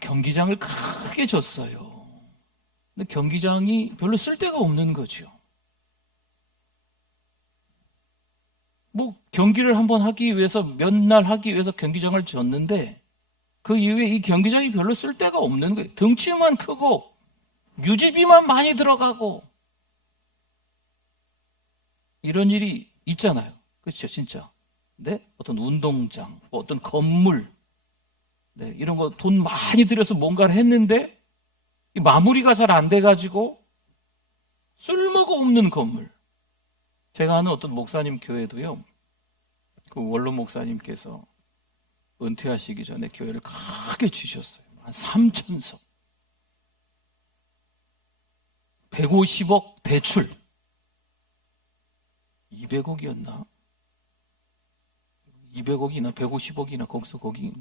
경기장을 크게 줬어요. 근데 경기장이 별로 쓸데가 없는 거죠. 경기를 한번 하기 위해서 몇 날 하기 위해서 경기장을 줬는데 그 이후에 이 경기장이 별로 쓸데가 없는 거예요. 덩치만 크고 유지비만 많이 들어가고 이런 일이 있잖아요. 그렇죠, 진짜. 네? 어떤 운동장, 어떤 건물, 네, 이런 거 돈 많이 들여서 뭔가를 했는데 마무리가 잘 안 돼가지고 쓸모가 없는 건물. 제가 아는 어떤 목사님 교회도요, 그 원로 목사님께서 은퇴하시기 전에 교회를 크게 주셨어요. 한 3,000석. 150억 대출. 200억이었나? 200억이나 150억이나 거기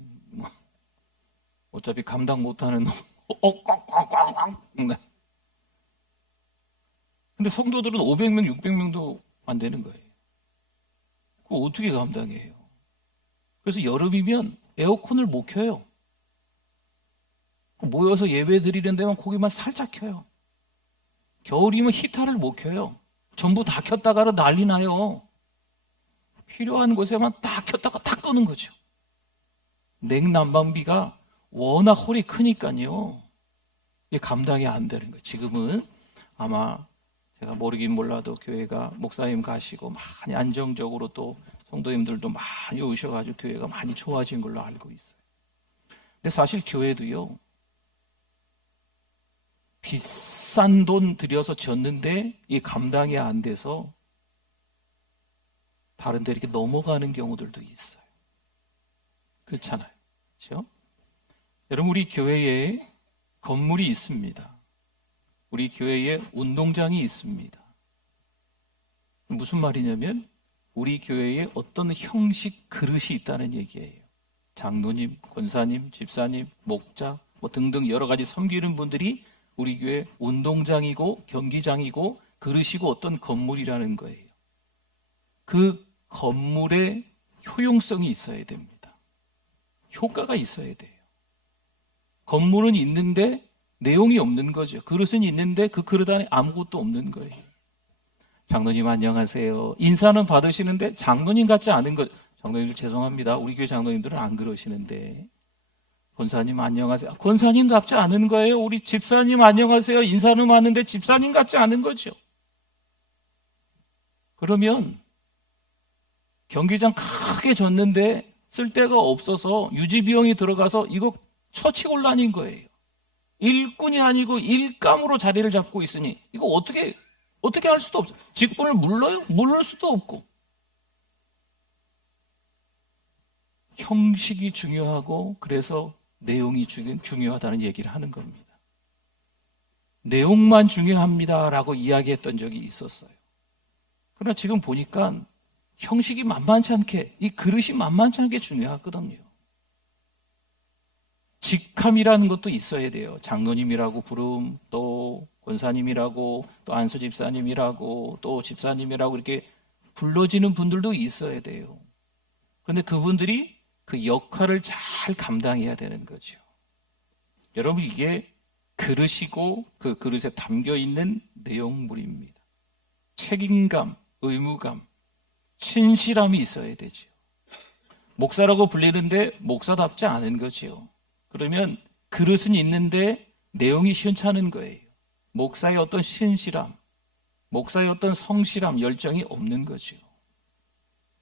어차피 감당 못하는 네. 근데 성도들은 500명, 600명도 안 되는 거예요. 그거 어떻게 감당해요? 그래서 여름이면 에어컨을 못 켜요. 모여서 예배 드리는 데만 거기만 살짝 켜요. 겨울이면 히터를 못 켜요. 전부 다 켰다가는 난리 나요. 필요한 곳에만 딱 켰다가 딱 끄는 거죠. 냉난방비가 워낙 홀이 크니까요. 이게 감당이 안 되는 거예요. 지금은 아마 제가 모르긴 몰라도 교회가 목사님 가시고 많이 안정적으로 또 성도님들도 많이 오셔가지고 교회가 많이 좋아진 걸로 알고 있어요. 근데 사실 교회도요, 비싼 돈 들여서 졌는데 이 감당이 안 돼서 다른 데 이렇게 넘어가는 경우들도 있어요. 그렇잖아요. 그렇죠? 여러분, 우리 교회에 건물이 있습니다. 우리 교회에 운동장이 있습니다. 무슨 말이냐면 우리 교회에 어떤 형식 그릇이 있다는 얘기예요. 장로님, 권사님, 집사님, 목자 등등 여러 가지 섬기는 분들이 우리 교회 운동장이고 경기장이고 그릇이고 어떤 건물이라는 거예요. 그 건물에 효용성이 있어야 됩니다. 효과가 있어야 돼요. 건물은 있는데 내용이 없는 거죠. 그릇은 있는데 그 그릇 안에 아무것도 없는 거예요. 장로님 안녕하세요. 인사는 받으시는데 장로님 같지 않은 것. 장로님들 죄송합니다. 우리 교회 장로님들은 안 그러시는데. 권사님 안녕하세요. 권사님 같지 않은 거예요. 우리 집사님 안녕하세요. 인사는 왔는데 집사님 같지 않은 거죠. 그러면 경기장 크게 졌는데 쓸 데가 없어서 유지 비용이 들어가서 이거 처치곤란인 거예요. 일꾼이 아니고 일감으로 자리를 잡고 있으니 이거 어떻게 할 수도 없어요. 직분을 물러요? 물을 수도 없고. 형식이 중요하고 그래서 내용이 중요하다는 얘기를 하는 겁니다. 내용만 중요합니다라고 이야기했던 적이 있었어요. 그러나 지금 보니까 형식이 만만치 않게, 이 그릇이 만만치 않게 중요하거든요. 직함이라는 것도 있어야 돼요. 장로님이라고 부름, 또 권사님이라고, 또 안수 집사님이라고, 또 집사님이라고 이렇게 불러지는 분들도 있어야 돼요. 그런데 그분들이 그 역할을 잘 감당해야 되는 거죠. 여러분, 이게 그릇이고 그 그릇에 담겨있는 내용물입니다. 책임감, 의무감, 신실함이 있어야 되죠. 목사라고 불리는데 목사답지 않은 거죠. 그러면 그릇은 있는데 내용이 시원찮은 거예요. 목사의 어떤 신실함, 목사의 어떤 성실함, 열정이 없는 거죠.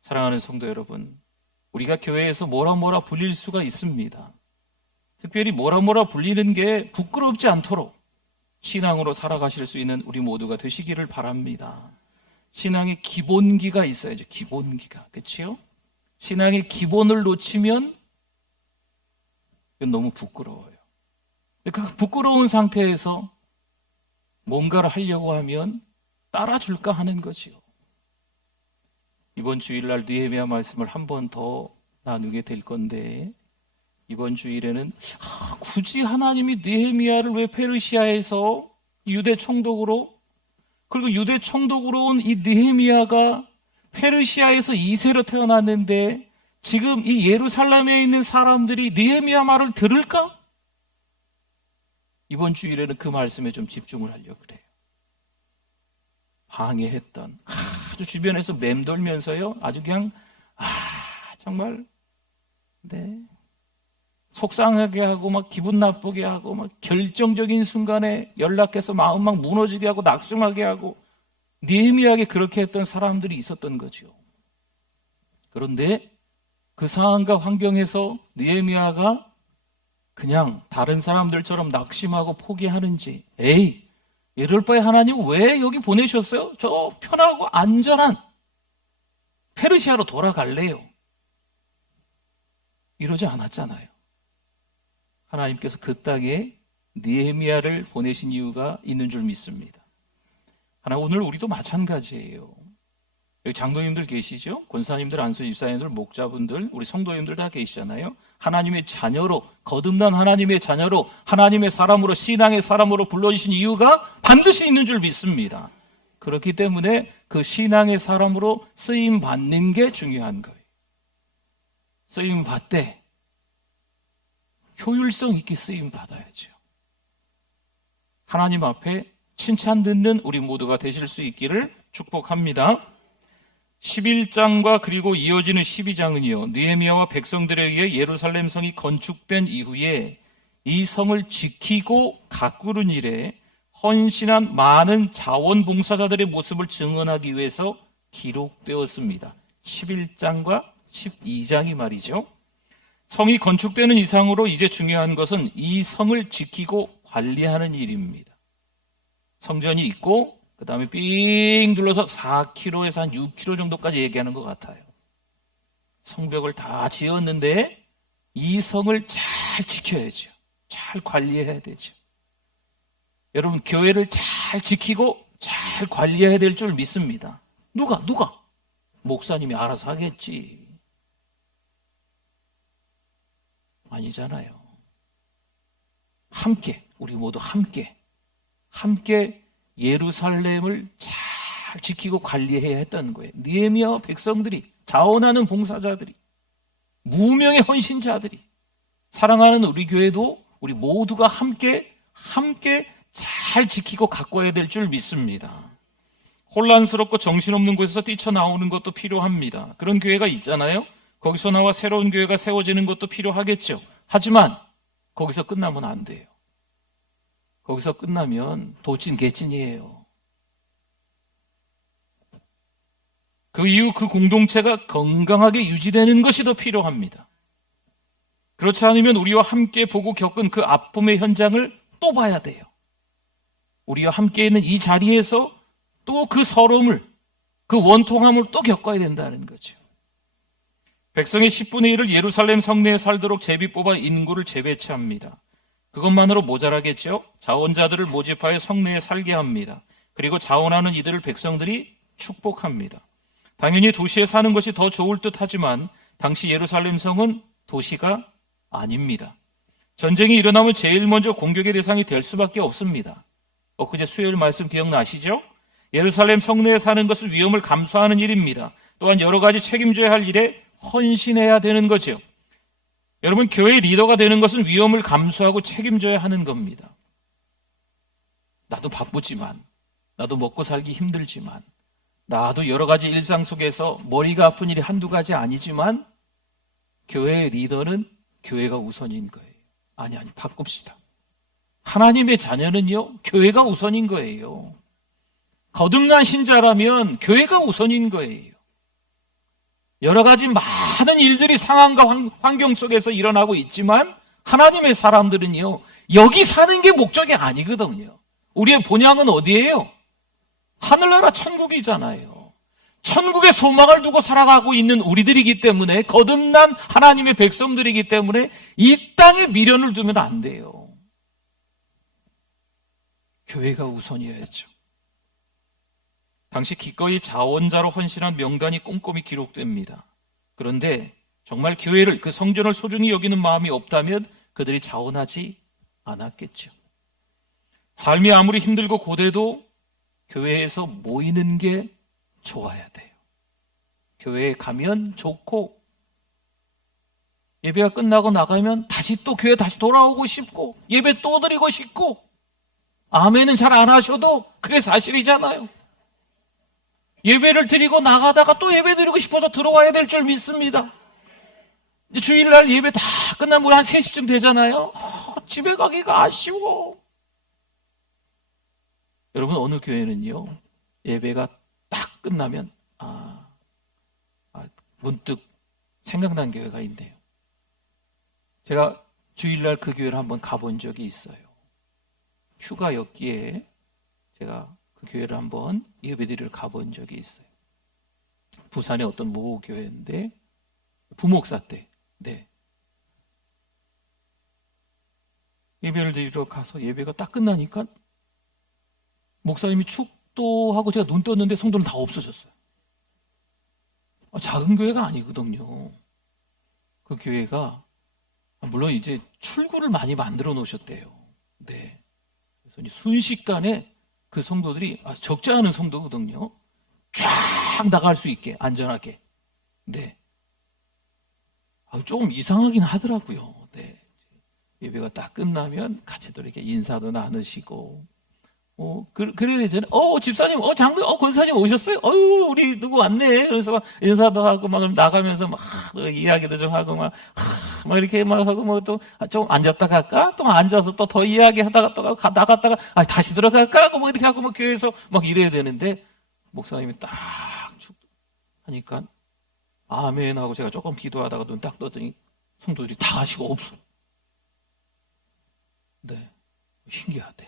사랑하는 성도 여러분, 우리가 교회에서 뭐라 불릴 수가 있습니다. 특별히 뭐라 불리는 게 부끄럽지 않도록 신앙으로 살아가실 수 있는 우리 모두가 되시기를 바랍니다. 신앙의 기본기가 있어야죠. 기본기가. 그렇죠? 신앙의 기본을 놓치면 이건 너무 부끄러워요. 그 부끄러운 상태에서 뭔가를 하려고 하면 따라줄까 하는 거지요. 이번 주일날 느헤미야 말씀을 한 번 더 나누게 될 건데, 이번 주일에는 굳이 하나님이 느헤미야를 왜 페르시아에서 유대 총독으로, 그리고 유대 총독으로 온 이 느헤미야가 페르시아에서 2세로 태어났는데 지금 이 예루살렘에 있는 사람들이 느헤미야 말을 들을까? 이번 주일에는 그 말씀에 좀 집중을 하려고 그래요. 방해했던, 아주 주변에서 맴돌면서요, 아주 그냥 정말 속상하게 하고 막 기분 나쁘게 하고 막 결정적인 순간에 연락해서 마음 막 무너지게 하고 낙심하게 하고 느헤미야에게 그렇게 했던 사람들이 있었던 거죠. 그런데 그 상황과 환경에서 느헤미야가 그냥 다른 사람들처럼 낙심하고 포기하는지, 이럴 바에 하나님 왜 여기 보내셨어요? 저 편하고 안전한 페르시아로 돌아갈래요. 이러지 않았잖아요. 하나님께서 그 땅에 느헤미야를 보내신 이유가 있는 줄 믿습니다. 하나, 오늘 우리도 마찬가지예요. 여기 장로님들 계시죠? 권사님들, 안수 집사님들, 목자분들, 우리 성도님들 다 계시잖아요. 하나님의 자녀로, 거듭난 하나님의 자녀로, 하나님의 사람으로, 신앙의 사람으로 불러주신 이유가 반드시 있는 줄 믿습니다. 그렇기 때문에 그 신앙의 사람으로 쓰임 받는 게 중요한 거예요. 쓰임 받되 효율성 있게 쓰임 받아야죠. 하나님 앞에 칭찬 듣는 우리 모두가 되실 수 있기를 축복합니다. 11장과 그리고 이어지는 12장은요, 느헤미야와 백성들에 의해 예루살렘 성이 건축된 이후에 이 성을 지키고 가꾸는 일에 헌신한 많은 자원봉사자들의 모습을 증언하기 위해서 기록되었습니다. 11장과 12장이 말이죠. 성이 건축되는 이상으로 이제 중요한 것은 이 성을 지키고 관리하는 일입니다. 성전이 있고 그 다음에 삥 둘러서 4km에서 한 6km 정도까지 얘기하는 것 같아요. 성벽을 다 지었는데 이 성을 잘 지켜야죠. 잘 관리해야 되죠. 여러분, 교회를 잘 지키고 잘 관리해야 될 줄 믿습니다. 누가? 목사님이 알아서 하겠지. 아니잖아요. 함께, 우리 모두 함께 예루살렘을 잘 지키고 관리해야 했던 거예요. 느헤미야 백성들이, 자원하는 봉사자들이, 무명의 헌신자들이, 사랑하는 우리 교회도 우리 모두가 함께 잘 지키고 가꿔야 될 줄 믿습니다. 혼란스럽고 정신없는 곳에서 뛰쳐나오는 것도 필요합니다. 그런 교회가 있잖아요. 거기서 나와 새로운 교회가 세워지는 것도 필요하겠죠. 하지만 거기서 끝나면 안 돼요. 거기서 끝나면 도찐 개찐이에요. 그 이후 그 공동체가 건강하게 유지되는 것이 더 필요합니다. 그렇지 않으면 우리와 함께 보고 겪은 그 아픔의 현장을 또 봐야 돼요. 우리와 함께 있는 이 자리에서 또 그 서러움을, 그 원통함을 또 겪어야 된다는 거죠. 백성의 10분의 1을 예루살렘 성내에 살도록 제비 뽑아 인구를 재배치합니다. 그것만으로 모자라겠죠? 자원자들을 모집하여 성내에 살게 합니다. 그리고 자원하는 이들을 백성들이 축복합니다. 당연히 도시에 사는 것이 더 좋을 듯 하지만 당시 예루살렘 성은 도시가 아닙니다. 전쟁이 일어나면 제일 먼저 공격의 대상이 될 수밖에 없습니다. 엊그제 수요일 말씀 기억나시죠? 예루살렘 성내에 사는 것은 위험을 감수하는 일입니다. 또한 여러 가지 책임져야 할 일에 헌신해야 되는 거죠. 여러분, 교회 리더가 되는 것은 위험을 감수하고 책임져야 하는 겁니다. 나도 바쁘지만, 나도 먹고 살기 힘들지만, 나도 여러 가지 일상 속에서 머리가 아픈 일이 한두 가지 아니지만 교회의 리더는 교회가 우선인 거예요. 아니, 바꿉시다. 하나님의 자녀는요, 교회가 우선인 거예요. 거듭난 신자라면 교회가 우선인 거예요. 여러 가지 많은 일들이 상황과 환경 속에서 일어나고 있지만 하나님의 사람들은요, 여기 사는 게 목적이 아니거든요. 우리의 본향은 어디예요? 하늘나라 천국이잖아요. 천국의 소망을 두고 살아가고 있는 우리들이기 때문에, 거듭난 하나님의 백성들이기 때문에 이 땅에 미련을 두면 안 돼요. 교회가 우선이어야죠. 당시 기꺼이 자원자로 헌신한 명단이 꼼꼼히 기록됩니다. 그런데 정말 교회를, 그 성전을 소중히 여기는 마음이 없다면 그들이 자원하지 않았겠죠. 삶이 아무리 힘들고 고돼도 교회에서 모이는 게 좋아야 돼요. 교회에 가면 좋고, 예배가 끝나고 나가면 다시 또 교회 다시 돌아오고 싶고 예배 또 드리고 싶고 아멘은 잘 안 하셔도 그게 사실이잖아요. 예배를 드리고 나가다가 또 예배 드리고 싶어서 들어와야 될 줄 믿습니다. 이제 주일날 예배 다 끝나면 한 3시쯤 되잖아요. 집에 가기가 아쉬워. 여러분, 어느 교회는요, 예배가 딱 끝나면 문득 생각난 교회가 있네요. 제가 주일날 그 교회를 한번 가본 적이 있어요. 휴가였기에 제가 그 교회를 한번 예배드리러 가본 적이 있어요. 부산의 어떤 모교회인데 부목사 때 예배를 드리러 가서 예배가 딱 끝나니까 목사님이 축도하고 제가 눈 떴는데 성도는 다 없어졌어요. 작은 교회가 아니거든요. 그 교회가 물론 이제 출구를 많이 만들어 놓으셨대요. 네. 그래서 순식간에 그 성도들이 적지 않은 성도거든요. 쫙 나갈 수 있게 안전하게. 네. 조금 이상하긴 하더라고요. 네. 예배가 딱 끝나면 같이들 이렇게 인사도 나누시고, 그래야 되잖아요. 집사님, 장로님, 권사님 오셨어요? 우리 누구 왔네. 그래서 막 인사도 하고, 막 나가면서 막 이야기도 좀 하고, 막 이렇게 막 하고, 뭐 또 좀 앉았다 갈까? 또 앉아서 또 더 이야기 하다가 또 나갔다가, 다시 들어갈까? 하고 뭐 이렇게 하고, 뭐 교회에서 막 이래야 되는데, 목사님이 딱 하니까, 아멘 하고 제가 조금 기도하다가 눈 딱 떴더니 성도들이 다 가시고 없어. 네. 신기하대.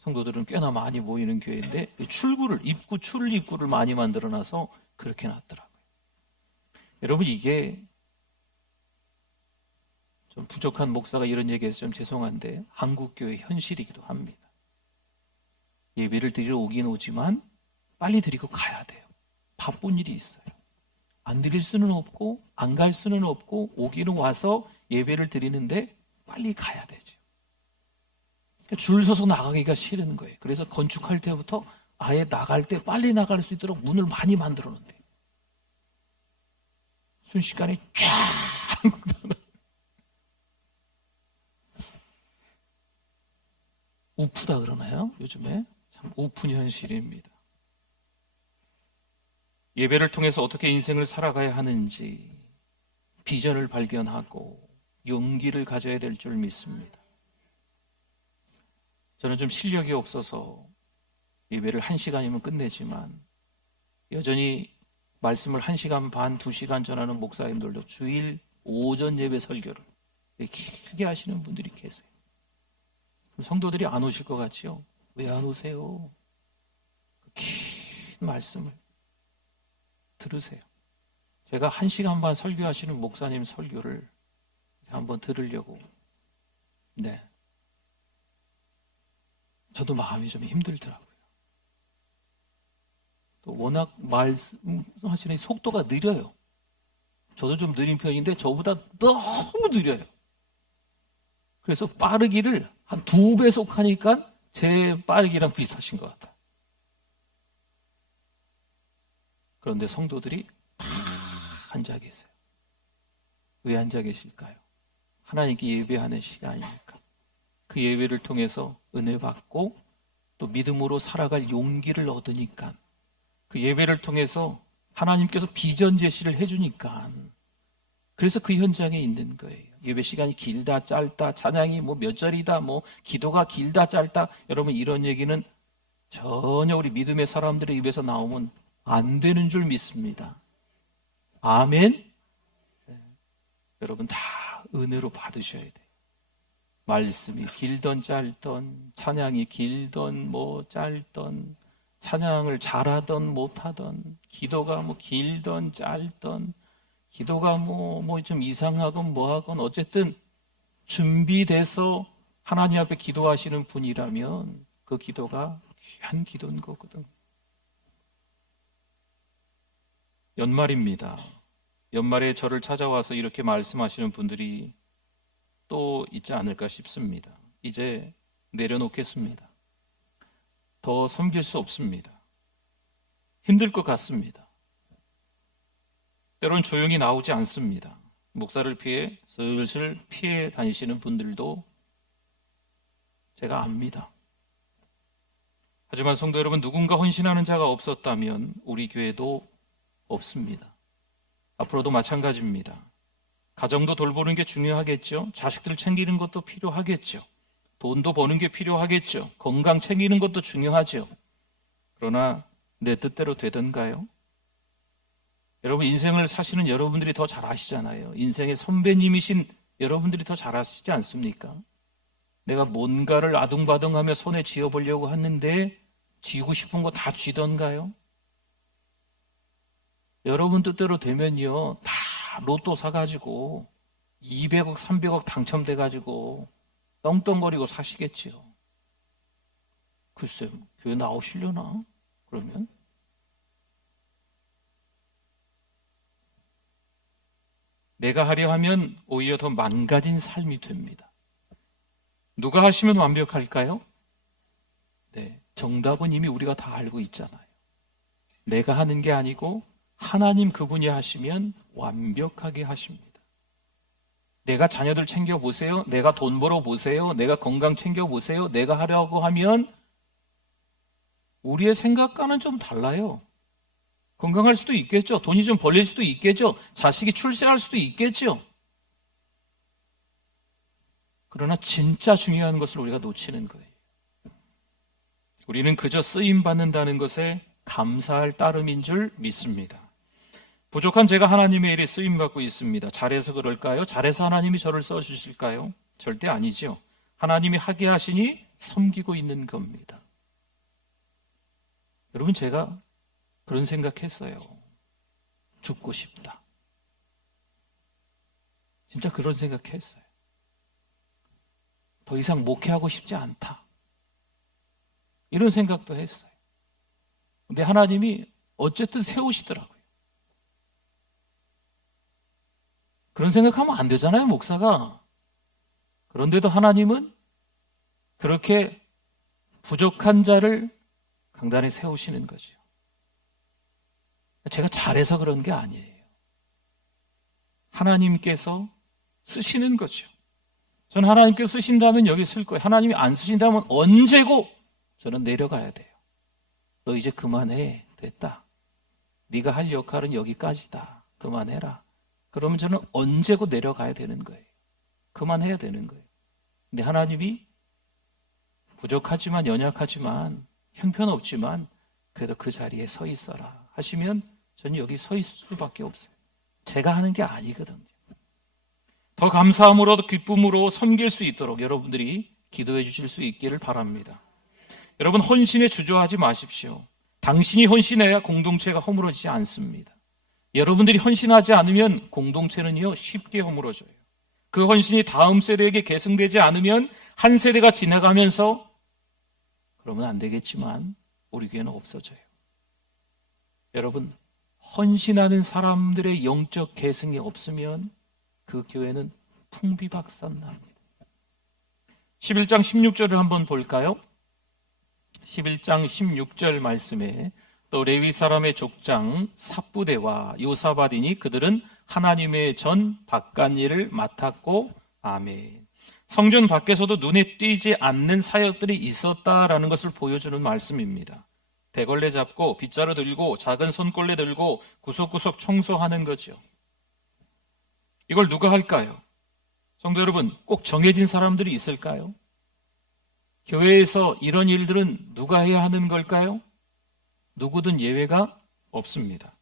성도들은 꽤나 많이 모이는 교회인데 출입구를 많이 만들어놔서 그렇게 놨더라고요. 여러분, 이게 좀 부족한 목사가 이런 얘기해서 좀 죄송한데 한국교회 현실이기도 합니다. 예배를 드리러 오긴 오지만 빨리 드리고 가야 돼요. 바쁜 일이 있어요. 안 드릴 수는 없고 안 갈 수는 없고 오기는 와서 예배를 드리는데 빨리 가야 되죠. 줄 서서 나가기가 싫은 거예요. 그래서 건축할 때부터 아예 나갈 때 빨리 나갈 수 있도록 문을 많이 만들어 놓는데요. 순식간에 쫙 우프다 그러나요? 요즘에 참 우픈 현실입니다. 예배를 통해서 어떻게 인생을 살아가야 하는지 비전을 발견하고 용기를 가져야 될 줄 믿습니다. 저는 좀 실력이 없어서 예배를 1시간이면 끝내지만 여전히 말씀을 1시간 반, 2시간 전하는 목사님들도 주일 오전 예배 설교를 길게 하시는 분들이 계세요. 성도들이 안 오실 것 같지요? 왜 안 오세요? 긴 말씀을 들으세요. 제가 1시간 반 설교하시는 목사님 설교를 한번 들으려고 저도 마음이 좀 힘들더라고요. 또 워낙 말씀하시는 속도가 느려요. 저도 좀 느린 편인데 저보다 너무 느려요. 그래서 빠르기를 한 2배속 하니까 제 빠르기랑 비슷하신 것 같아요. 그런데 성도들이 다 앉아 계세요. 왜 앉아 계실까요? 하나님께 예배하는 시간이니까. 그 예배를 통해서 은혜 받고 또 믿음으로 살아갈 용기를 얻으니까, 그 예배를 통해서 하나님께서 비전 제시를 해주니까, 그래서 그 현장에 있는 거예요. 예배 시간이 길다 짧다, 찬양이 몇 절이다, 기도가 길다 짧다, 여러분 이런 얘기는 전혀 우리 믿음의 사람들의 입에서 나오면 안 되는 줄 믿습니다. 아멘. 여러분 다 은혜로 받으셔야 돼요. 말씀이 길던 짧던, 찬양이 길던 짧던, 찬양을 잘하던 못하던, 기도가 길던 짧던, 기도가 좀 이상하건 뭐하건 어쨌든 준비돼서 하나님 앞에 기도하시는 분이라면 그 기도가 귀한 기도인 거거든. 연말입니다. 연말에 저를 찾아와서 이렇게 말씀하시는 분들이 또 있지 않을까 싶습니다. 이제 내려놓겠습니다. 더 섬길 수 없습니다. 힘들 것 같습니다. 때로는 조용히 나오지 않습니다. 목사를 피해 슬슬 피해 다니시는 분들도 제가 압니다. 하지만 성도 여러분, 누군가 헌신하는 자가 없었다면 우리 교회도 없습니다. 앞으로도 마찬가지입니다. 가정도 돌보는 게 중요하겠죠. 자식들 챙기는 것도 필요하겠죠. 돈도 버는 게 필요하겠죠. 건강 챙기는 것도 중요하죠. 그러나 내 뜻대로 되던가요? 여러분, 인생을 사시는 여러분들이 더 잘 아시잖아요. 인생의 선배님이신 여러분들이 더 잘 아시지 않습니까? 내가 뭔가를 아둥바둥하며 손에 쥐어보려고 하는데 쥐고 싶은 거 다 쥐던가요? 여러분 뜻대로 되면요, 다 로또 사가지고 200억, 300억 당첨돼가지고 떵떵거리고 사시겠지요. 글쎄요, 교회 나오시려나? 그러면? 내가 하려 하면 오히려 더 망가진 삶이 됩니다. 누가 하시면 완벽할까요? 네, 정답은 이미 우리가 다 알고 있잖아요. 내가 하는 게 아니고 하나님 그분이 하시면 완벽하게 하십니다. 내가 자녀들 챙겨보세요. 내가 돈 벌어보세요. 내가 건강 챙겨보세요. 내가 하려고 하면 우리의 생각과는 좀 달라요. 건강할 수도 있겠죠. 돈이 좀 벌릴 수도 있겠죠. 자식이 출세할 수도 있겠죠. 그러나 진짜 중요한 것을 우리가 놓치는 거예요. 우리는 그저 쓰임받는다는 것에 감사할 따름인 줄 믿습니다. 부족한 제가 하나님의 일에 쓰임받고 있습니다. 잘해서 그럴까요? 잘해서 하나님이 저를 써주실까요? 절대 아니죠. 하나님이 하게 하시니 섬기고 있는 겁니다. 여러분, 제가 그런 생각했어요. 죽고 싶다. 진짜 그런 생각했어요. 더 이상 목회하고 싶지 않다. 이런 생각도 했어요. 근데 하나님이 어쨌든 세우시더라고요. 그런 생각하면 안 되잖아요, 목사가. 그런데도 하나님은 그렇게 부족한 자를 강단에 세우시는 거죠. 제가 잘해서 그런 게 아니에요. 하나님께서 쓰시는 거죠. 저는 하나님께서 쓰신다면 여기 쓸 거예요. 하나님이 안 쓰신다면 언제고 저는 내려가야 돼요. 너 이제 그만해. 됐다. 네가 할 역할은 여기까지다. 그만해라. 그러면 저는 언제고 내려가야 되는 거예요. 그만해야 되는 거예요. 근데 하나님이 부족하지만 연약하지만 형편없지만 그래도 그 자리에 서 있어라 하시면 저는 여기 서 있을 수밖에 없어요. 제가 하는 게 아니거든요. 더 감사함으로 기쁨으로 섬길 수 있도록 여러분들이 기도해 주실 수 있기를 바랍니다. 여러분, 헌신에 주저하지 마십시오. 당신이 헌신해야 공동체가 허물어지지 않습니다. 여러분들이 헌신하지 않으면 공동체는요 쉽게 허물어져요. 그 헌신이 다음 세대에게 계승되지 않으면 한 세대가 지나가면서 그러면 안 되겠지만 우리 교회는 없어져요. 여러분, 헌신하는 사람들의 영적 계승이 없으면 그 교회는 풍비박산납니다. 11장 16절을 한번 볼까요? 11장 16절 말씀에 또 레위 사람의 족장 삽부대와 요사바디니 그들은 하나님의 전 바깥일을 맡았고 아멘. 성전 밖에서도 눈에 띄지 않는 사역들이 있었다라는 것을 보여주는 말씀입니다. 대걸레 잡고 빗자루 들고 작은 손걸레 들고 구석구석 청소하는 거죠. 이걸 누가 할까요? 성도 여러분, 꼭 정해진 사람들이 있을까요? 교회에서 이런 일들은 누가 해야 하는 걸까요? 누구든 예외가 없습니다.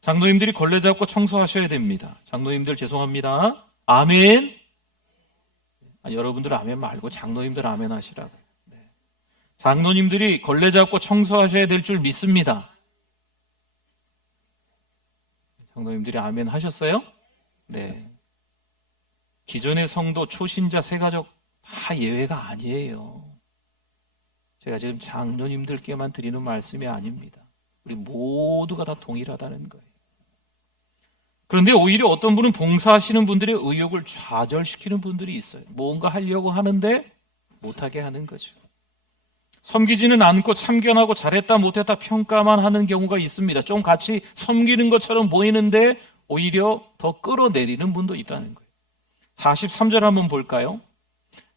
장로님들이 걸레 잡고 청소하셔야 됩니다. 장로님들 죄송합니다. 아멘. 여러분들 아멘 말고 장로님들 아멘 하시라고요. 네. 장로님들이 걸레 잡고 청소하셔야 될 줄 믿습니다. 장로님들이 아멘 하셨어요? 네. 기존의 성도, 초신자, 새가족 다 예외가 아니에요. 제가 지금 장로님들께만 드리는 말씀이 아닙니다. 우리 모두가 다 동일하다는 거예요. 그런데 오히려 어떤 분은 봉사하시는 분들의 의욕을 좌절시키는 분들이 있어요. 뭔가 하려고 하는데 못하게 하는 거죠. 섬기지는 않고 참견하고 잘했다 못했다 평가만 하는 경우가 있습니다. 좀 같이 섬기는 것처럼 보이는데 오히려 더 끌어내리는 분도 있다는 거예요. 43절 한번 볼까요?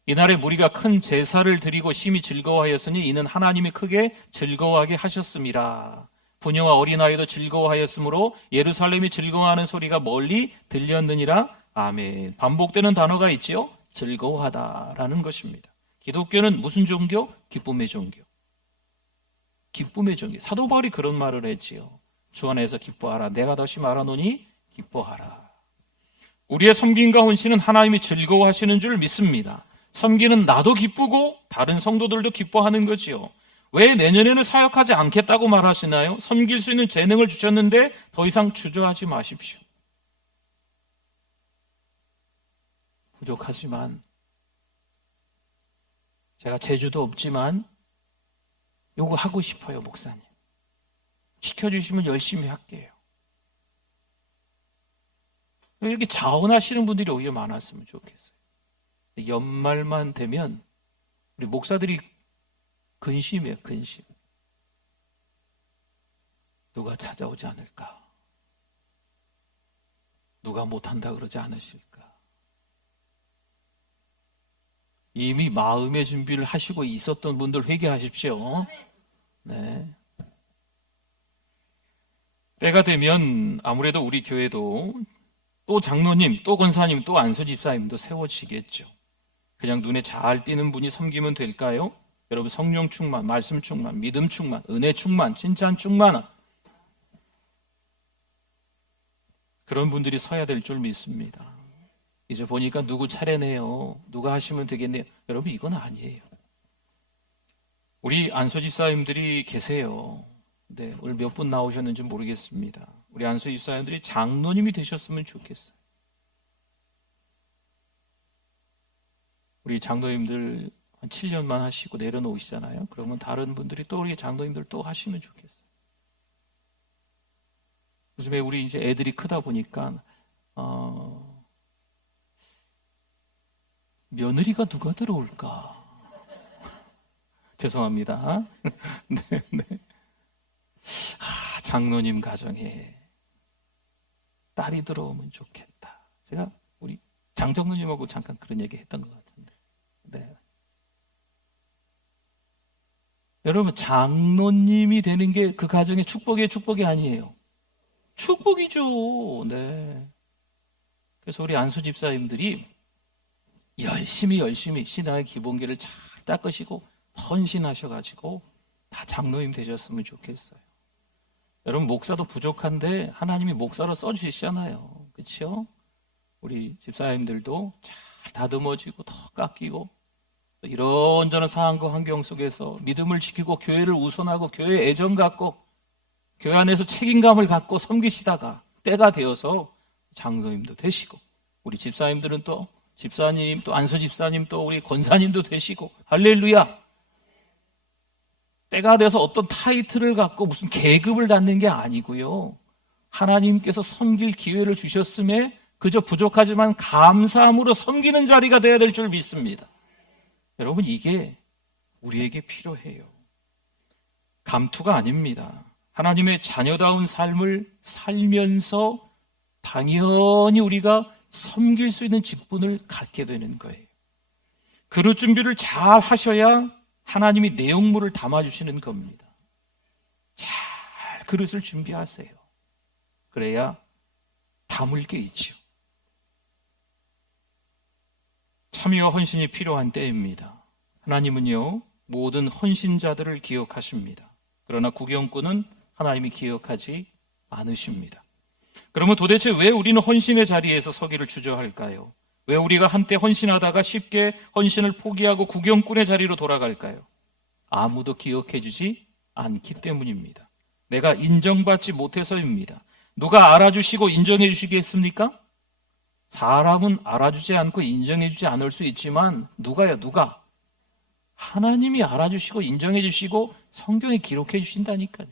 이날에 무리가 큰 제사를 드리고 심히 즐거워하였으니 이는 하나님이 크게 즐거워하게 하셨음이라. 부녀와 어린아이도 즐거워하였으므로 예루살렘이 즐거워하는 소리가 멀리 들렸느니라. 아멘. 반복되는 단어가 있지요. 즐거워하다라는 것입니다. 기독교는 무슨 종교? 기쁨의 종교. 기쁨의 종교. 사도 바울이 그런 말을 했지요. 주 안에서 기뻐하라. 내가 다시 말하노니 기뻐하라. 우리의 섬김과 헌신은 하나님이 즐거워하시는 줄 믿습니다. 섬기는 나도 기쁘고 다른 성도들도 기뻐하는 거지요. 왜 내년에는 사역하지 않겠다고 말하시나요? 섬길 수 있는 재능을 주셨는데 더 이상 주저하지 마십시오. 부족하지만 제가 재주도 없지만 요거 하고 싶어요, 목사님. 시켜주시면 열심히 할게요. 이렇게 자원하시는 분들이 오히려 많았으면 좋겠어요. 연말만 되면 우리 목사들이 근심이에요, 근심. 누가 찾아오지 않을까? 누가 못한다 그러지 않으실까? 이미 마음의 준비를 하시고 있었던 분들 회개하십시오. 네. 때가 되면 아무래도 우리 교회도 또 장로님, 또 권사님, 또 안수 집사님도 세워지겠죠. 그냥 눈에 잘 띄는 분이 섬기면 될까요? 여러분 성령 충만, 말씀 충만, 믿음 충만, 은혜 충만, 칭찬 충만 그런 분들이 서야 될 줄 믿습니다. 이제 보니까 누구 차례네요. 누가 하시면 되겠네요. 여러분 이건 아니에요. 우리 안수 집사님들이 계세요. 네, 오늘 몇 분 나오셨는지 모르겠습니다. 우리 안수 집사님들이 장로님이 되셨으면 좋겠어요. 우리 장로님들 한 7년만 하시고 내려놓으시잖아요. 그러면 다른 분들이 또 우리 장로님들 또 하시면 좋겠어요. 요즘에 우리 이제 애들이 크다 보니까 며느리가 누가 들어올까? 죄송합니다. 네, 네. 장로님 가정에 딸이 들어오면 좋겠다. 제가 우리 장정로님하고 잠깐 그런 얘기 했던 것 같은데. 네. 여러분, 장로님이 되는 게 그 가정의 축복이에요, 축복이 아니에요? 축복이죠. 네. 그래서 우리 안수 집사님들이 열심히 신앙의 기본기를 잘 닦으시고 헌신하셔가지고 다 장로님 되셨으면 좋겠어요. 여러분 목사도 부족한데 하나님이 목사로 써주시잖아요. 그렇죠? 우리 집사님들도 잘 다듬어지고 더 깎이고 이런저런 상황과 환경 속에서 믿음을 지키고 교회를 우선하고 교회에 애정 갖고 교회 안에서 책임감을 갖고 섬기시다가 때가 되어서 장로님도 되시고 우리 집사님들은 또 집사님 또 안수 집사님 또 우리 권사님도 되시고 할렐루야. 때가 돼서 어떤 타이틀을 갖고 무슨 계급을 갖는 게 아니고요. 하나님께서 섬길 기회를 주셨음에 그저 부족하지만 감사함으로 섬기는 자리가 되어야 될 줄 믿습니다. 여러분 이게 우리에게 필요해요. 감투가 아닙니다. 하나님의 자녀다운 삶을 살면서 당연히 우리가 섬길 수 있는 직분을 갖게 되는 거예요. 그릇 준비를 잘 하셔야 하나님이 내용물을 담아주시는 겁니다. 잘 그릇을 준비하세요. 그래야 담을 게 있죠. 참여와 헌신이 필요한 때입니다. 하나님은요, 모든 헌신자들을 기억하십니다. 그러나 구경꾼은 하나님이 기억하지 않으십니다. 그러면 도대체 왜 우리는 헌신의 자리에서 서기를 주저할까요? 왜 우리가 한때 헌신하다가 쉽게 헌신을 포기하고 구경꾼의 자리로 돌아갈까요? 아무도 기억해 주지 않기 때문입니다. 내가 인정받지 못해서입니다. 누가 알아주시고 인정해 주시겠습니까? 사람은 알아주지 않고 인정해 주지 않을 수 있지만 누가요? 누가? 하나님이 알아주시고 인정해 주시고 성경에 기록해 주신다니까요.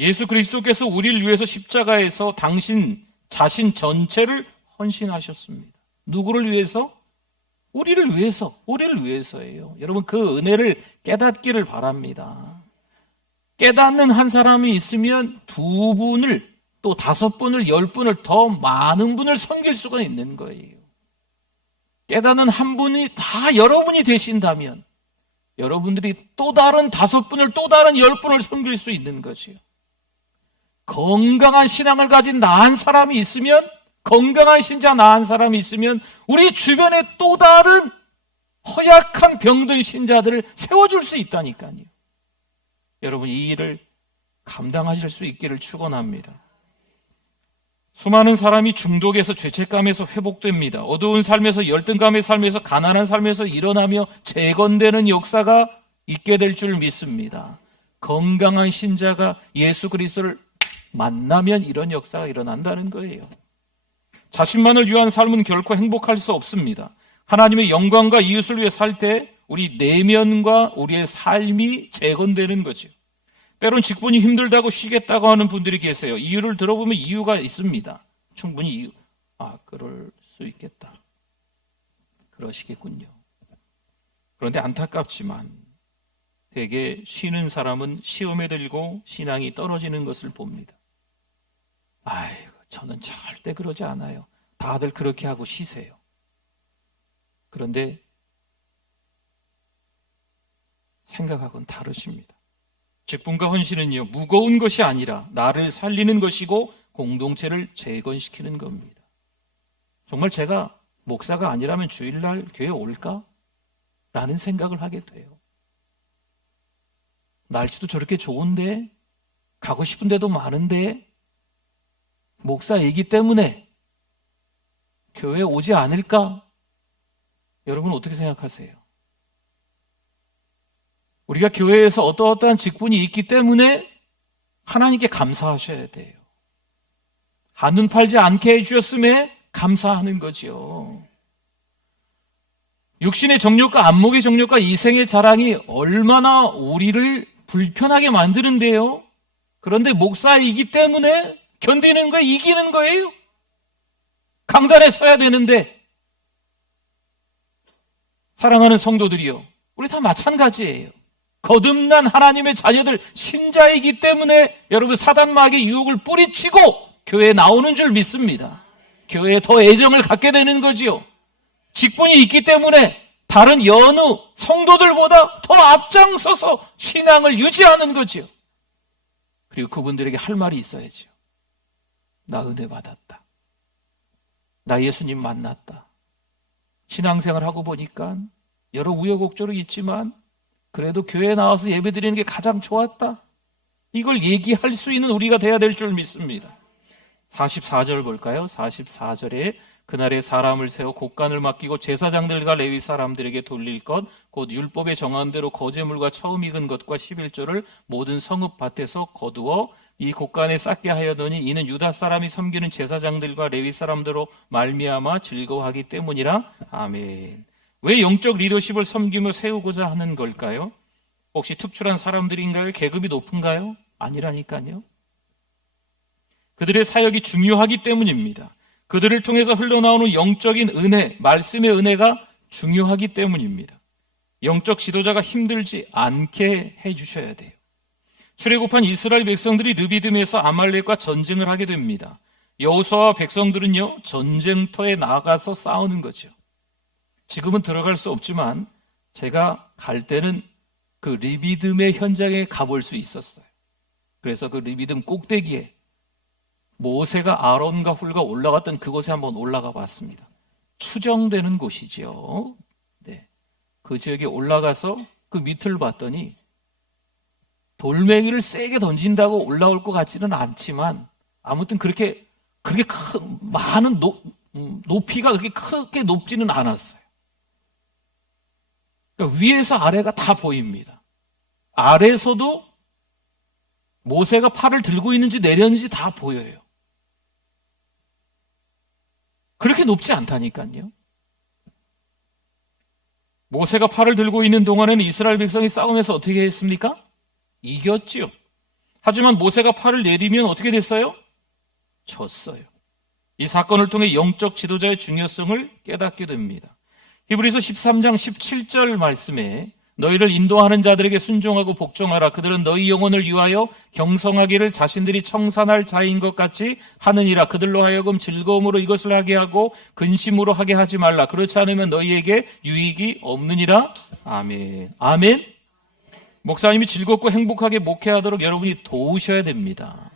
예수 그리스도께서 우리를 위해서 십자가에서 당신 자신 전체를 헌신하셨습니다. 누구를 위해서? 우리를 위해서예요. 여러분 그 은혜를 깨닫기를 바랍니다. 깨닫는 한 사람이 있으면 두 분을 또 5분을 10분을 더 많은 분을 섬길 수가 있는 거예요. 깨닫는 한 분이 다 여러분이 되신다면 여러분들이 또 다른 5분을 또 다른 10분을 섬길 수 있는 거지요. 건강한 신앙을 가진 나은 사람이 있으면, 건강한 신자 나은 사람이 있으면 우리 주변에 또 다른 허약한 병든 신자들을 세워줄 수 있다니까요. 여러분, 이 일을 감당하실 수 있기를 축원합니다. 수많은 사람이 중독에서 죄책감에서 회복됩니다. 어두운 삶에서 열등감의 삶에서 가난한 삶에서 일어나며 재건되는 역사가 있게 될 줄 믿습니다. 건강한 신자가 예수 그리스도를 만나면 이런 역사가 일어난다는 거예요. 자신만을 위한 삶은 결코 행복할 수 없습니다. 하나님의 영광과 이웃을 위해 살 때 우리 내면과 우리의 삶이 재건되는 거죠. 때론 직분이 힘들다고 쉬겠다고 하는 분들이 계세요. 이유를 들어보면 이유가 있습니다. 충분히 그럴 수 있겠다. 그러시겠군요. 그런데 안타깝지만 대개 쉬는 사람은 시험에 들고 신앙이 떨어지는 것을 봅니다. 아이고, 저는 절대 그러지 않아요. 다들 그렇게 하고 쉬세요. 그런데 생각하고는 다르십니다. 직분과 헌신은요, 무거운 것이 아니라 나를 살리는 것이고 공동체를 재건시키는 겁니다. 정말 제가 목사가 아니라면 주일날 교회 올까? 라는 생각을 하게 돼요. 날씨도 저렇게 좋은데, 가고 싶은 데도 많은데, 목사이기 때문에 교회에 오지 않을까? 여러분 어떻게 생각하세요? 우리가 교회에서 어떠한 직분이 있기 때문에 하나님께 감사하셔야 돼요. 한눈 팔지 않게 해주셨음에 감사하는 거죠. 육신의 정욕과 안목의 정욕과 이생의 자랑이 얼마나 우리를 불편하게 만드는데요. 그런데 목사이기 때문에 견디는 거예요. 이기는 거예요. 강단에 서야 되는데, 사랑하는 성도들이요, 우리 다 마찬가지예요. 거듭난 하나님의 자녀들, 신자이기 때문에 여러분 사단마귀의 유혹을 뿌리치고 교회에 나오는 줄 믿습니다. 교회에 더 애정을 갖게 되는 거지요. 직분이 있기 때문에 다른 여느 성도들보다 더 앞장서서 신앙을 유지하는 거지요. 그리고 그분들에게 할 말이 있어야죠. 나 은혜 받았다. 나 예수님 만났다. 신앙생활 하고 보니까 여러 우여곡절이 있지만 그래도 교회에 나와서 예배드리는 게 가장 좋았다. 이걸 얘기할 수 있는 우리가 돼야 될 줄 믿습니다. 44절 볼까요? 44절에 그날에 사람을 세워 곡간을 맡기고 제사장들과 레위 사람들에게 돌릴 것, 곧 율법에 정한 대로 거제물과 처음 익은 것과 11조를 모든 성읍 밭에서 거두어 이 곡간에 쌓게 하여더니 이는 유다 사람이 섬기는 제사장들과 레위 사람들로 말미암아 즐거워하기 때문이라. 아멘. 왜 영적 리더십을 섬기며 세우고자 하는 걸까요? 혹시 특출한 사람들인가요? 계급이 높은가요? 아니라니까요. 그들의 사역이 중요하기 때문입니다. 그들을 통해서 흘러나오는 영적인 은혜, 말씀의 은혜가 중요하기 때문입니다. 영적 지도자가 힘들지 않게 해주셔야 돼요. 출애굽한 이스라엘 백성들이 르비딤에서 아말렉과 전쟁을 하게 됩니다. 여호수아와 백성들은요, 전쟁터에 나가서 싸우는 거죠. 지금은 들어갈 수 없지만 제가 갈 때는 그 르비딤의 현장에 가볼 수 있었어요. 그래서 그 르비딤 꼭대기에 모세가 아론과 훌과 올라갔던 그곳에 한번 올라가 봤습니다. 추정되는 곳이죠. 네. 그 지역에 올라가서 그 밑을 봤더니 돌멩이를 세게 던진다고 올라올 것 같지는 않지만 아무튼 그렇게 많은 높이가 그렇게 크게 높지는 않았어요. 그러니까 위에서 아래가 다 보입니다. 아래에서도 모세가 팔을 들고 있는지 내렸는지 다 보여요. 그렇게 높지 않다니까요. 모세가 팔을 들고 있는 동안에는 이스라엘 백성이 싸움에서 어떻게 했습니까? 이겼지요. 하지만 모세가 팔을 내리면 어떻게 됐어요? 졌어요. 이 사건을 통해 영적 지도자의 중요성을 깨닫게 됩니다. 히브리서 13장 17절 말씀에 너희를 인도하는 자들에게 순종하고 복종하라. 그들은 너희 영혼을 위하여 경성하기를 자신들이 청산할 자인 것 같이 하느니라. 그들로 하여금 즐거움으로 이것을 하게 하고 근심으로 하게 하지 말라. 그렇지 않으면 너희에게 유익이 없느니라. 아멘. 아멘. 목사님이 즐겁고 행복하게 목회하도록 여러분이 도우셔야 됩니다.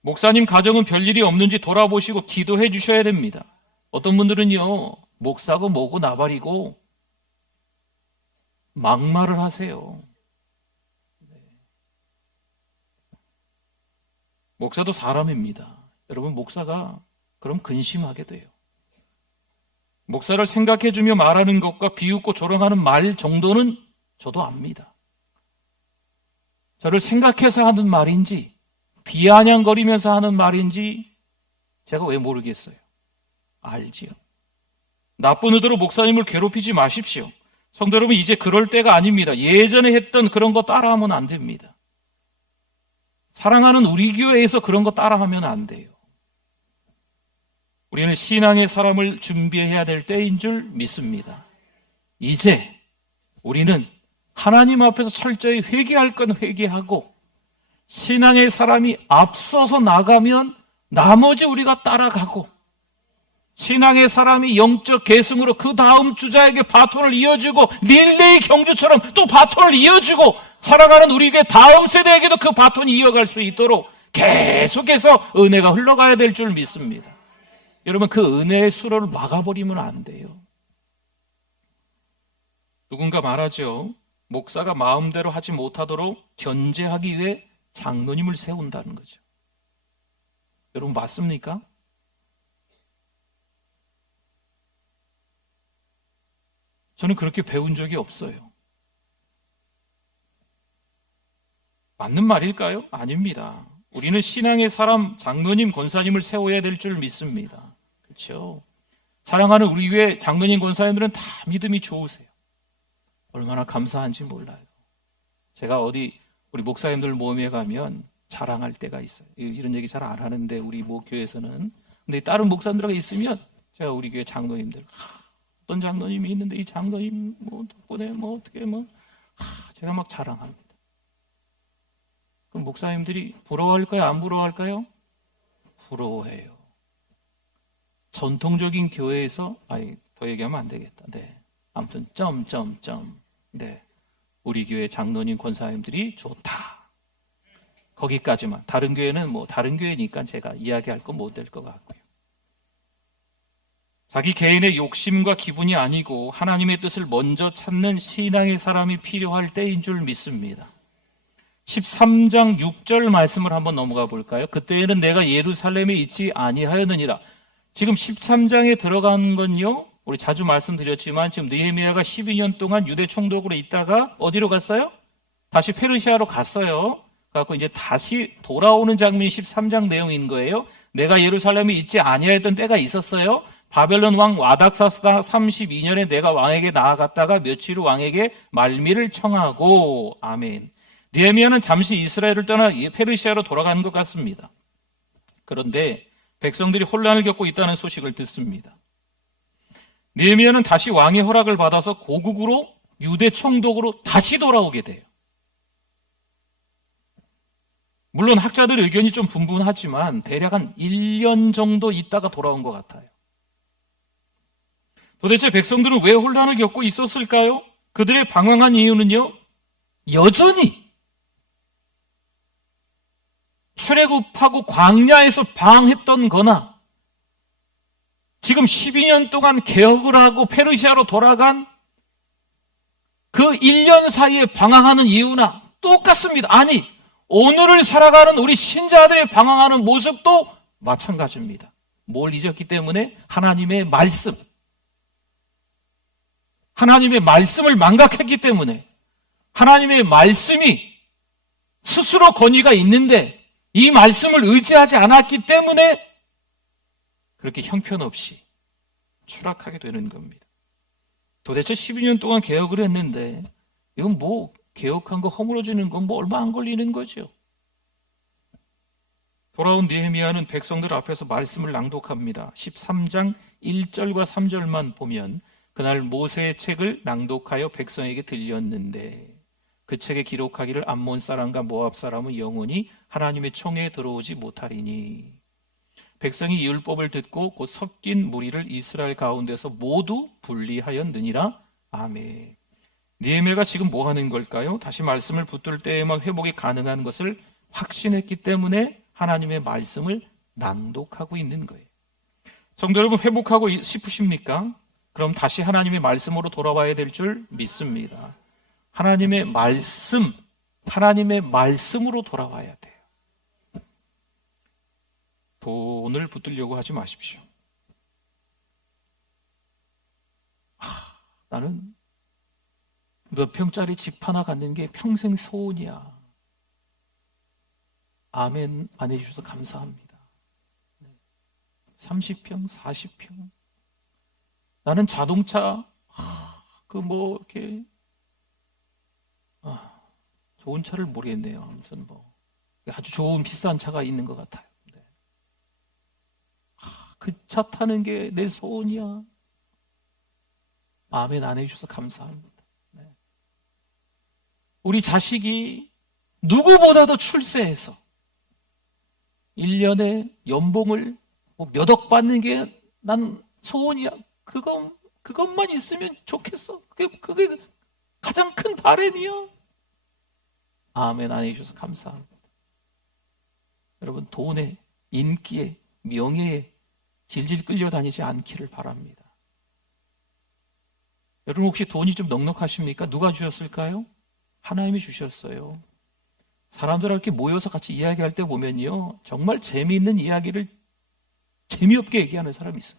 목사님 가정은 별일이 없는지 돌아보시고 기도해 주셔야 됩니다. 어떤 분들은요, 목사고 뭐고 나발이고 막말을 하세요. 목사도 사람입니다. 여러분, 목사가 그럼 근심하게 돼요. 목사를 생각해주며 말하는 것과 비웃고 조롱하는 말 정도는 저도 압니다. 저를 생각해서 하는 말인지 비아냥거리면서 하는 말인지 제가 왜 모르겠어요. 알지요. 나쁜 의도로 목사님을 괴롭히지 마십시오. 성도 여러분, 이제 그럴 때가 아닙니다. 예전에 했던 그런 거 따라하면 안 됩니다. 사랑하는 우리 교회에서 그런 거 따라하면 안 돼요. 우리는 신앙의 사람을 준비해야 될 때인 줄 믿습니다. 이제 우리는 하나님 앞에서 철저히 회개할 건 회개하고 신앙의 사람이 앞서서 나가면 나머지 우리가 따라가고 신앙의 사람이 영적 계승으로 그 다음 주자에게 바톤을 이어주고 릴레이 경주처럼 또 바톤을 이어주고 살아가는 우리 교회 다음 세대에게도 그 바톤이 이어갈 수 있도록 계속해서 은혜가 흘러가야 될 줄 믿습니다. 여러분, 그 은혜의 수로를 막아버리면 안 돼요. 누군가 말하죠. 목사가 마음대로 하지 못하도록 견제하기 위해 장로님을 세운다는 거죠. 여러분, 맞습니까? 저는 그렇게 배운 적이 없어요. 맞는 말일까요? 아닙니다. 우리는 신앙의 사람, 장로님, 권사님을 세워야 될 줄 믿습니다. 그렇죠? 사랑하는 우리 교회 장로님, 권사님들은 다 믿음이 좋으세요. 얼마나 감사한지 몰라요. 제가 어디 우리 목사님들 모임에 가면 자랑할 때가 있어요. 이런 얘기 잘 안 하는데 우리 모 교회에서는. 근데 다른 목사님들과 있으면 제가 우리 교회 장로님들, 어떤 장로님이 있는데 이 장로님 뭐 덕분에 뭐 어떻게 제가 막 자랑합니다. 그럼 목사님들이 부러워할까요? 안 부러워할까요? 부러워해요. 전통적인 교회에서 더 얘기하면 안 되겠다. 네. 아무튼 네. 우리 교회 장로님, 권사님들이 좋다. 거기까지만. 다른 교회는 뭐 다른 교회니까 제가 이야기할 건 못 될 것 같고요. 자기 개인의 욕심과 기분이 아니고 하나님의 뜻을 먼저 찾는 신앙의 사람이 필요할 때인 줄 믿습니다. 13장 6절 말씀을 한번 넘어가 볼까요? 그때에는 내가 예루살렘에 있지 아니하였느니라. 지금 13장에 들어간 건요, 우리 자주 말씀드렸지만 지금 느헤미야가 12년 동안 유대 총독으로 있다가 어디로 갔어요? 다시 페르시아로 갔어요. 그래서 이제 다시 돌아오는 장면이 13장 내용인 거예요. 내가 예루살렘에 있지 아니하였던 때가 있었어요. 바벨론 왕 와닥사스다 32년에 내가 왕에게 나아갔다가 며칠 후 왕에게 말미를 청하고. 아멘. 느헤미야는 잠시 이스라엘을 떠나 페르시아로 돌아가는 것 같습니다. 그런데 백성들이 혼란을 겪고 있다는 소식을 듣습니다. 느헤미야는 다시 왕의 허락을 받아서 고국으로 유대 총독으로 다시 돌아오게 돼요. 물론 학자들의 의견이 좀 분분하지만 대략 한 1년 정도 있다가 돌아온 것 같아요. 도대체 백성들은 왜 혼란을 겪고 있었을까요? 그들의 방황한 이유는요, 여전히 출애굽하고 광야에서 방황했던 거나 지금 12년 동안 개혁을 하고 페르시아로 돌아간 그 1년 사이에 방황하는 이유나 똑같습니다. 아니, 오늘을 살아가는 우리 신자들의 방황하는 모습도 마찬가지입니다. 뭘 잊었기 때문에? 하나님의 말씀. 하나님의 말씀을 망각했기 때문에, 하나님의 말씀이 스스로 권위가 있는데 이 말씀을 의지하지 않았기 때문에 그렇게 형편없이 추락하게 되는 겁니다. 도대체 12년 동안 개혁을 했는데 이건 뭐 개혁한 거 허물어지는 건 뭐 얼마 안 걸리는 거죠. 돌아온 느헤미야는 백성들 앞에서 말씀을 낭독합니다. 13장 1절과 3절만 보면 그날 모세의 책을 낭독하여 백성에게 들렸는데 그 책에 기록하기를 암몬 사람과 모압 사람은 영원히 하나님의 총에 들어오지 못하리니 백성이 이 율법을 듣고 곧 섞인 무리를 이스라엘 가운데서 모두 분리하였느니라. 아멘. 느헤미야가 지금 뭐 하는 걸까요? 다시 말씀을 붙들 때에만 회복이 가능한 것을 확신했기 때문에 하나님의 말씀을 낭독하고 있는 거예요. 성도 여러분, 회복하고 싶으십니까? 그럼 다시 하나님의 말씀으로 돌아와야 될 줄 믿습니다. 하나님의 말씀으로 돌아와야 돼요. 돈을 붙들려고 하지 마십시오. 나는 몇 평짜리 집 하나 갖는 게 평생 소원이야. 아멘 안 해주셔서 감사합니다. 30평, 40평. 나는 자동차, 이렇게, 좋은 차를 모르겠네요. 아무튼 아주 좋은 비싼 차가 있는 것 같아요. 네. 그 차 타는 게 내 소원이야. 아멘 안 해주셔서 감사합니다. 네. 우리 자식이 누구보다도 출세해서 1년에 연봉을 몇억 받는 게 난 소원이야. 그것만 있으면 좋겠어. 그게 가장 큰 바람이야. 아멘 안 해주셔서 감사합니다. 여러분, 돈에, 인기에, 명예에 질질 끌려다니지 않기를 바랍니다. 여러분, 혹시 돈이 좀 넉넉하십니까? 누가 주셨을까요? 하나님이 주셨어요. 사람들하고 이렇게 모여서 같이 이야기할 때 보면요, 정말 재미있는 이야기를 재미없게 얘기하는 사람이 있어요.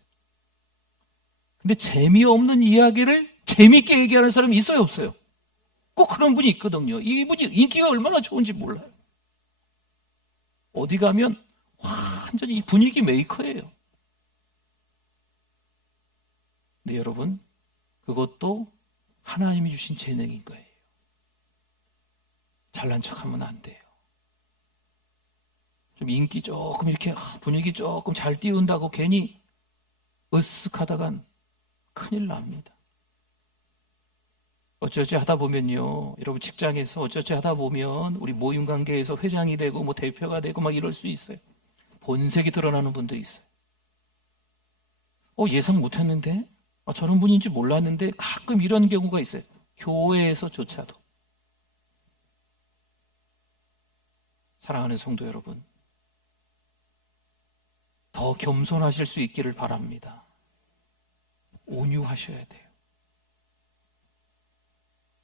근데 재미없는 이야기를 재미있게 얘기하는 사람이 있어요, 없어요? 꼭 그런 분이 있거든요. 이분이 인기가 얼마나 좋은지 몰라요. 어디 가면 완전히 이 분위기 메이커예요. 근데 여러분, 그것도 하나님이 주신 재능인 거예요. 잘난 척하면 안 돼요. 좀 인기 조금 이렇게 분위기 조금 잘 띄운다고 괜히 으쓱하다간 큰일 납니다. 어쩌지 하다 보면요, 여러분 직장에서 어쩌지 하다 보면 우리 모임 관계에서 회장이 되고 대표가 되고 막 이럴 수 있어요. 본색이 드러나는 분도 있어요. 예상 못했는데, 저런 분인지 몰랐는데 가끔 이런 경우가 있어요. 교회에서조차도. 사랑하는 성도 여러분, 더 겸손하실 수 있기를 바랍니다. 온유하셔야 돼요.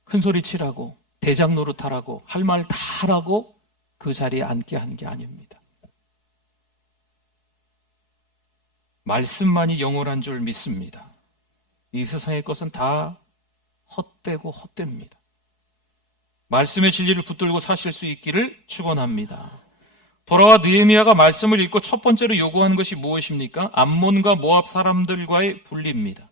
큰 소리 치라고, 대장 노릇하라고, 할 말 다 하라고 그 자리에 앉게 한 게 아닙니다. 말씀만이 영원한 줄 믿습니다. 이 세상의 것은 다 헛되고 헛됩니다. 말씀의 진리를 붙들고 사실 수 있기를 축원합니다. 돌아와 느헤미야가 말씀을 읽고 첫 번째로 요구하는 것이 무엇입니까? 암몬과 모압 사람들과의 분리입니다.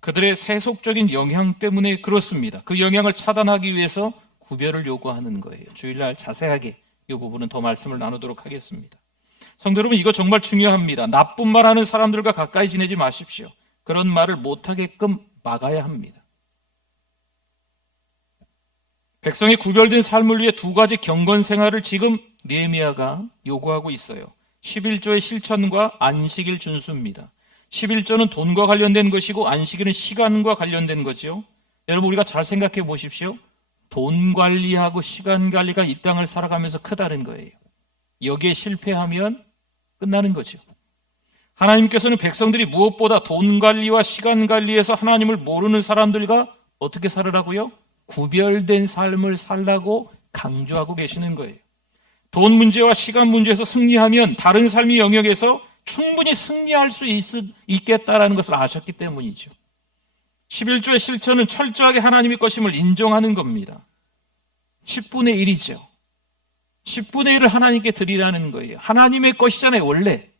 그들의 세속적인 영향 때문에 그렇습니다. 그 영향을 차단하기 위해서 구별을 요구하는 거예요. 주일날 자세하게 이 부분은 더 말씀을 나누도록 하겠습니다. 성도 여러분, 이거 정말 중요합니다. 나쁜 말 하는 사람들과 가까이 지내지 마십시오. 그런 말을 못하게끔 막아야 합니다. 백성의 구별된 삶을 위해 두 가지 경건 생활을 지금 느헤미야가 요구하고 있어요. 11조의 실천과 안식일 준수입니다. 11조는 돈과 관련된 것이고 안식일은 시간과 관련된 거죠. 여러분, 우리가 잘 생각해 보십시오. 돈 관리하고 시간 관리가 이 땅을 살아가면서 크다는 거예요. 여기에 실패하면 끝나는 거죠. 하나님께서는 백성들이 무엇보다 돈 관리와 시간 관리에서 하나님을 모르는 사람들과 어떻게 살으라고요? 구별된 삶을 살라고 강조하고 계시는 거예요. 돈 문제와 시간 문제에서 승리하면 다른 삶의 영역에서 충분히 승리할 수 있겠다라는 것을 아셨기 때문이죠. 11조의 실천은 철저하게 하나님의 것임을 인정하는 겁니다. 10분의 1이죠. 10분의 1을 하나님께 드리라는 거예요. 하나님의 것이잖아요, 원래.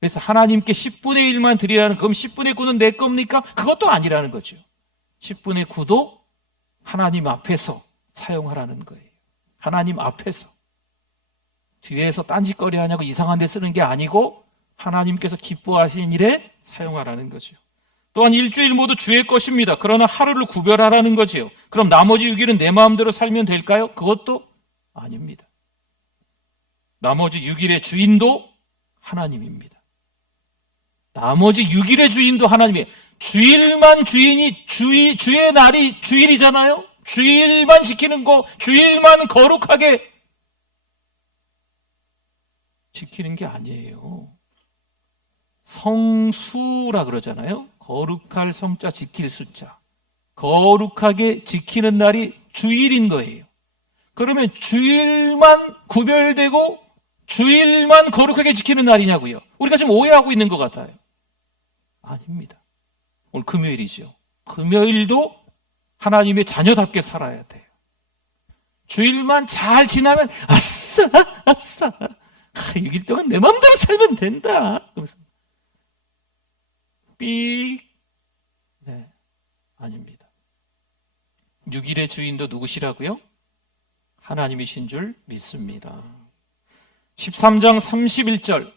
그래서 하나님께 10분의 1만 드리라는, 그럼 10분의 9는 내 겁니까? 그것도 아니라는 거죠. 10분의 9도 하나님 앞에서 사용하라는 거예요. 하나님 앞에서. 뒤에서 딴짓거리 하냐고 이상한 데 쓰는 게 아니고 하나님께서 기뻐하시는 일에 사용하라는 거죠. 또한 일주일 모두 주의 것입니다. 그러나 하루를 구별하라는 거지요. 그럼 나머지 6일은 내 마음대로 살면 될까요? 그것도 아닙니다. 나머지 6일의 주인도 하나님입니다. 나머지 6일의 주인도 하나님이에요. 주일만 주인이 주의 날이 주일이잖아요. 주일만 지키는 거, 주일만 거룩하게 지키는 게 아니에요. 성수라 그러잖아요. 거룩할 성자, 지킬 숫자. 거룩하게 지키는 날이 주일인 거예요. 그러면 주일만 구별되고 주일만 거룩하게 지키는 날이냐고요. 우리가 지금 오해하고 있는 것 같아요. 아닙니다. 오늘 금요일이죠. 금요일도 하나님의 자녀답게 살아야 돼요. 주일만 잘 지나면 아싸 아싸 6일 동안 내 마음대로 살면 된다. 삑. 네, 아닙니다. 6일의 주인도 누구시라고요? 하나님이신 줄 믿습니다. 13장 31절,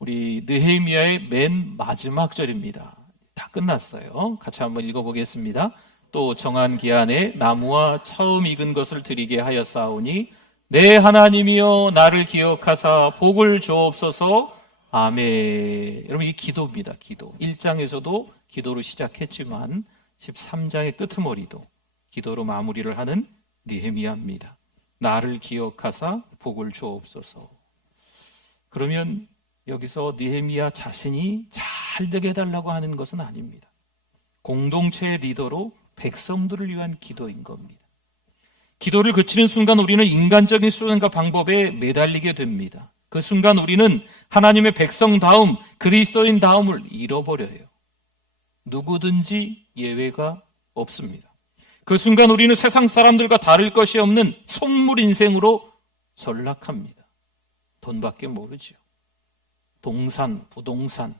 우리 느헤미야의 맨 마지막 절입니다. 다 끝났어요. 같이 한번 읽어보겠습니다. 또 정한 기한에 나무와 처음 익은 것을 드리게 하였사오니 내 하나님이여 나를 기억하사 복을 주옵소서. 아멘. 여러분, 이 기도입니다. 기도. 1장에서도 기도로 시작했지만 13장의 끄트머리도 기도로 마무리를 하는 느헤미야입니다. 나를 기억하사 복을 주옵소서. 그러면 여기서 느헤미야 자신이 잘 되게 해달라고 하는 것은 아닙니다. 공동체의 리더로 백성들을 위한 기도인 겁니다. 기도를 그치는 순간 우리는 인간적인 수단과 방법에 매달리게 됩니다. 그 순간 우리는 하나님의 백성다움, 그리스도인다움을 잃어버려요. 누구든지 예외가 없습니다. 그 순간 우리는 세상 사람들과 다를 것이 없는 속물 인생으로 전락합니다. 돈밖에 모르죠. 동산, 부동산,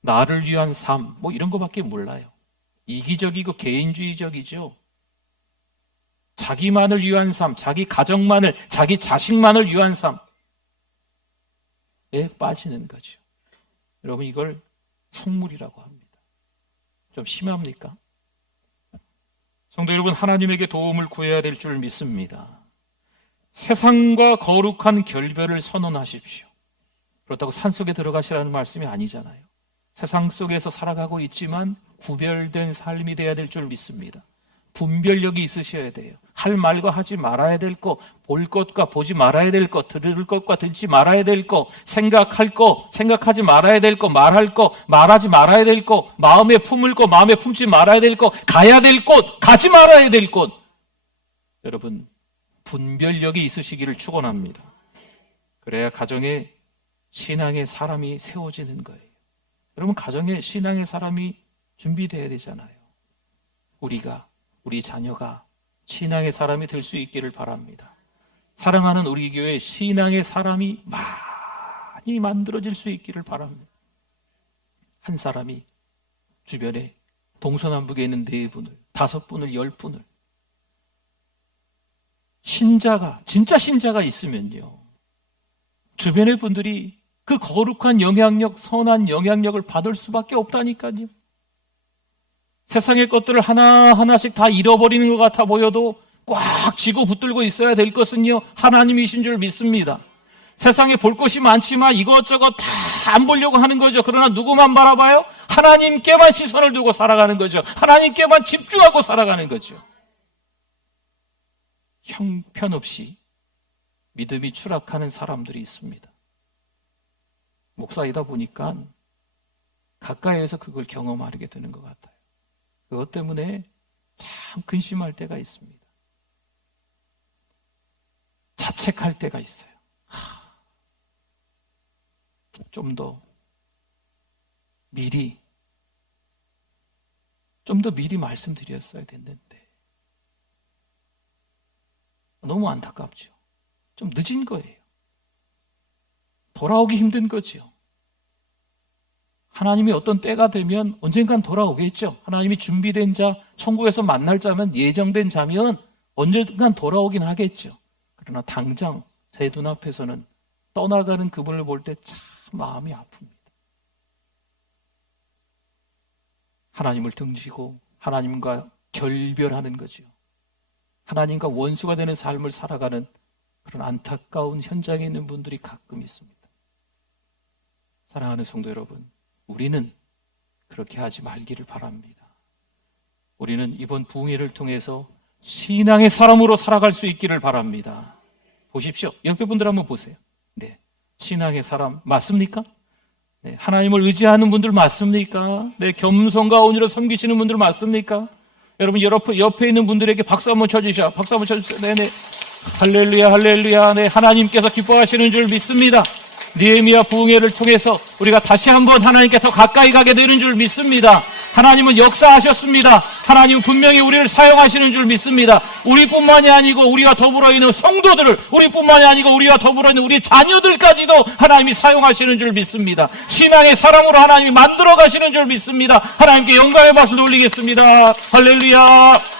나를 위한 삶, 뭐 이런 거밖에 몰라요. 이기적이고 개인주의적이죠. 자기만을 위한 삶, 자기 가정만을, 자기 자식만을 위한 삶에 빠지는 거죠. 여러분, 이걸 속물이라고 합니다. 좀 심합니까? 성도 여러분, 하나님에게 도움을 구해야 될 줄 믿습니다. 세상과 거룩한 결별을 선언하십시오. 그렇다고 산속에 들어가시라는 말씀이 아니잖아요. 세상 속에서 살아가고 있지만 구별된 삶이 돼야 될 줄 믿습니다. 분별력이 있으셔야 돼요. 할 말과 하지 말아야 될 것, 볼 것과 보지 말아야 될 것, 들을 것과 듣지 말아야 될 것, 생각할 것, 생각하지 말아야 될 것, 말할 것, 말하지 말아야 될 것, 마음에 품을 것, 마음에 품지 말아야 될 것, 가야 될 곳, 가지 말아야 될 곳. 여러분, 분별력이 있으시기를 축원합니다. 그래야 가정에 신앙의 사람이 세워지는 거예요. 여러분, 가정에 신앙의 사람이 준비되어야 되잖아요. 우리 자녀가 신앙의 사람이 될 수 있기를 바랍니다. 사랑하는 우리 교회 신앙의 사람이 많이 만들어질 수 있기를 바랍니다. 한 사람이 주변에 동서남북에 있는 4분을, 5분을, 10분을 진짜 신자가 있으면요, 주변의 분들이 그 거룩한 영향력, 선한 영향력을 받을 수밖에 없다니까요. 세상의 것들을 하나하나씩 다 잃어버리는 것 같아 보여도 꽉 쥐고 붙들고 있어야 될 것은요, 하나님이신 줄 믿습니다. 세상에 볼 것이 많지만 이것저것 다 안 보려고 하는 거죠. 그러나 누구만 바라봐요? 하나님께만 시선을 두고 살아가는 거죠. 하나님께만 집중하고 살아가는 거죠. 형편없이 믿음이 추락하는 사람들이 있습니다. 목사이다 보니까 가까이에서 그걸 경험하게 되는 것 같아요. 그것 때문에 참 근심할 때가 있습니다. 자책할 때가 있어요. 좀 더 미리 말씀드렸어야 됐는데 너무 안타깝죠. 좀 늦은 거예요. 돌아오기 힘든 거죠. 하나님이 어떤 때가 되면 언젠간 돌아오겠죠. 하나님이 준비된 자, 천국에서 만날 자면, 예정된 자면 언젠간 돌아오긴 하겠죠. 그러나 당장 제 눈앞에서는 떠나가는 그분을 볼 때 참 마음이 아픕니다. 하나님을 등지고 하나님과 결별하는 거죠. 하나님과 원수가 되는 삶을 살아가는 그런 안타까운 현장에 있는 분들이 가끔 있습니다. 사랑하는 성도 여러분, 우리는 그렇게 하지 말기를 바랍니다. 우리는 이번 부흥회를 통해서 신앙의 사람으로 살아갈 수 있기를 바랍니다. 보십시오. 옆에 분들 한번 보세요. 네, 신앙의 사람 맞습니까? 네, 하나님을 의지하는 분들 맞습니까? 네, 겸손과 온유로 섬기시는 분들 맞습니까? 여러분 옆에 있는 분들에게 박수 한번 쳐주시죠. 박수 한번 쳐주세요. 네네. 할렐루야, 할렐루야. 네, 하나님께서 기뻐하시는 줄 믿습니다. 느헤미야 부흥회를 통해서 우리가 다시 한번 하나님께 더 가까이 가게 되는 줄 믿습니다. 하나님은 역사하셨습니다. 하나님은 분명히 우리를 사용하시는 줄 믿습니다. 우리뿐만이 아니고 우리와 더불어 있는 성도들을, 우리뿐만이 아니고 우리와 더불어 있는 우리 자녀들까지도 하나님이 사용하시는 줄 믿습니다. 신앙의 사람으로 하나님이 만들어 가시는 줄 믿습니다. 하나님께 영광의 박수를 올리겠습니다. 할렐루야.